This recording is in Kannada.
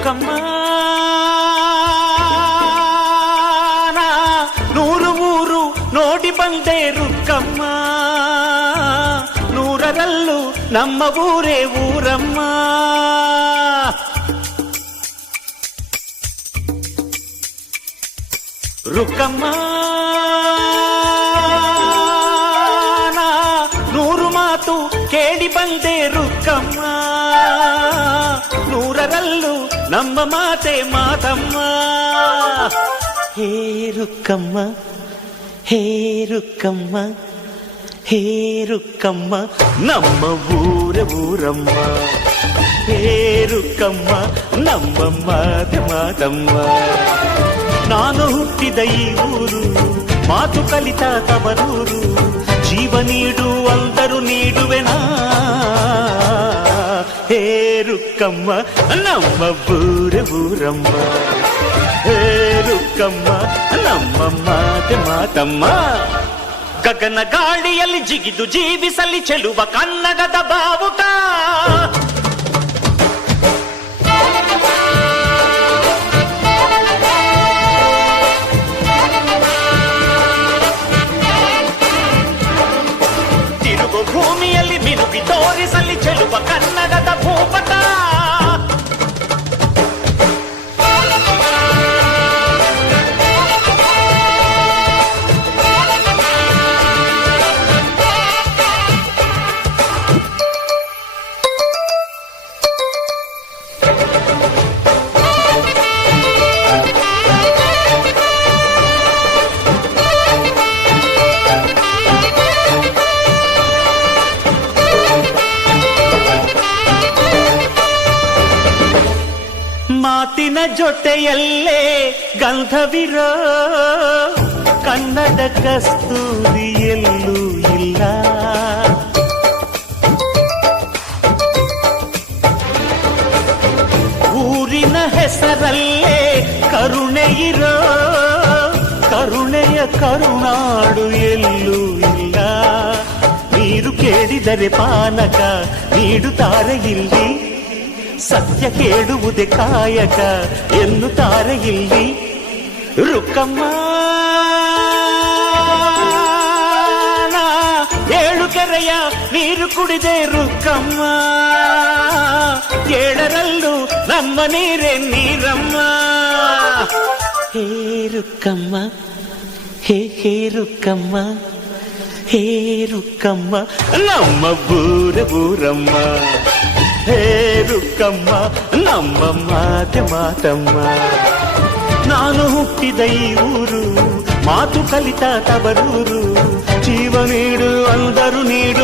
ರುಕ್ಕಮ್ಮ ನೂರು ಊರು ನೋಡಿ ಬಂದೆ ರುಕ್ಕಮ್ಮ, ನೂರರಲ್ಲೂ ನಮ್ಮ ಊರೇ ಊರಮ್ಮ. ರುಕ್ಕಮ್ಮ ನೂರು ಮಾತು ಕೇಳಿ ಬಂದೆ ರುಕ್ಕಮ್ಮ, ನೂರರಲ್ಲೂ ನಮ್ಮ ಮಾತೆ ಮಾತಮ್ಮ. ಹೇ ರುಕ್ಕಮ್ಮ, ಹೇ ರುಕ್ಕಮ್ಮ, ಹೇ ರುಕ್ಕಮ್ಮ, ನಮ್ಮ ಊರ ಊರಮ್ಮ. ಹೇ ರುಕ್ಕಮ್ಮ, ನಮ್ಮ ಮಾತೆ ಮಾತಮ್ಮ. ನಾನು ಹುಟ್ಟಿದ ಈ ಊರು, ಮಾತು ಕಲಿತ ತವರೂರು, ಜೀವ ನೀಡು ಅಂದರು ನೀಡುವೆನಾ. ಹೇ ರುಕ್ಕಮ್ಮ, ನಮ್ಮ ಊರ ಊರಮ್ಮ. ಹೇ ರುಕ್ಕಮ್ಮ, ನಮ್ಮ ಮಾತೆ ಮಾತಮ್ಮ. ಗಗನ ಗಾಳಿಯಲ್ಲಿ ಜಿಗಿದು ಜೀವಿಸಲಿ ಚೆಲುವ ಕನ್ನಡದ ಬಾವುಟ. ತಿರುಗು ಭೂಮಿಯಲ್ಲಿ ಮಿನುಗಿ ತೋರಿಸಲಿ ಚೆಲುವ ಕನ್ನಡದ ಭೂಪಟ. ಮಾತಿನ ಜೊತೆಯಲ್ಲೇ ಗಂಧವಿರೋ ಕನ್ನಡ ಕಸ್ತೂರಿ ಎಲ್ಲೂ ಇಲ್ಲ. ಊರಿನ ಹೆಸರಲ್ಲೇ ಕರುಣೆ ಇರೋ ಕರುಣೆಯ ಕರುನಾಡು ಎಲ್ಲೂ ಇಲ್ಲ. ನೀರು ಕೇಳಿದರೆ ಪಾನಕ ನೀಡುತ್ತಾರೆ ಇಲ್ಲಿ, ಸತ್ಯ ಕೇಳುವುದೇ ಕಾಯಕ ಎನ್ನುತ್ತಾರೆ ಇಲ್ಲಿ. ರುಕ್ಕಮ್ಮ ಏಳು ಕೆರೆಯ ನೀರು ಕುಡಿದೆ ರುಕ್ಕಮ್ಮ, ಏಳರಲ್ಲೂ ನಮ್ಮ ನೀರೇ ನೀರಮ್ಮ. ಹೇ ರುಕ್ಕಮ್ಮ, ಹೇ ರುಕ್ಕಮ್ಮ, ಹೇ ರುಕ್ಕಮ್ಮ, ನಮ್ಮ ಊರ ಊರಮ್ಮ. ಹೇ ರುಕ್ಕಮ್ಮ, ನಮ್ಮ ಮಾತೆ ಮಾತಮ್ಮ. ನಾನು ಹುಟ್ಟಿದ ಈ ಊರು, ಮಾತು ಕಲಿತ ತವರೂರು, ಜೀವ ನೀಡು ಅಂದರು ನೀಡು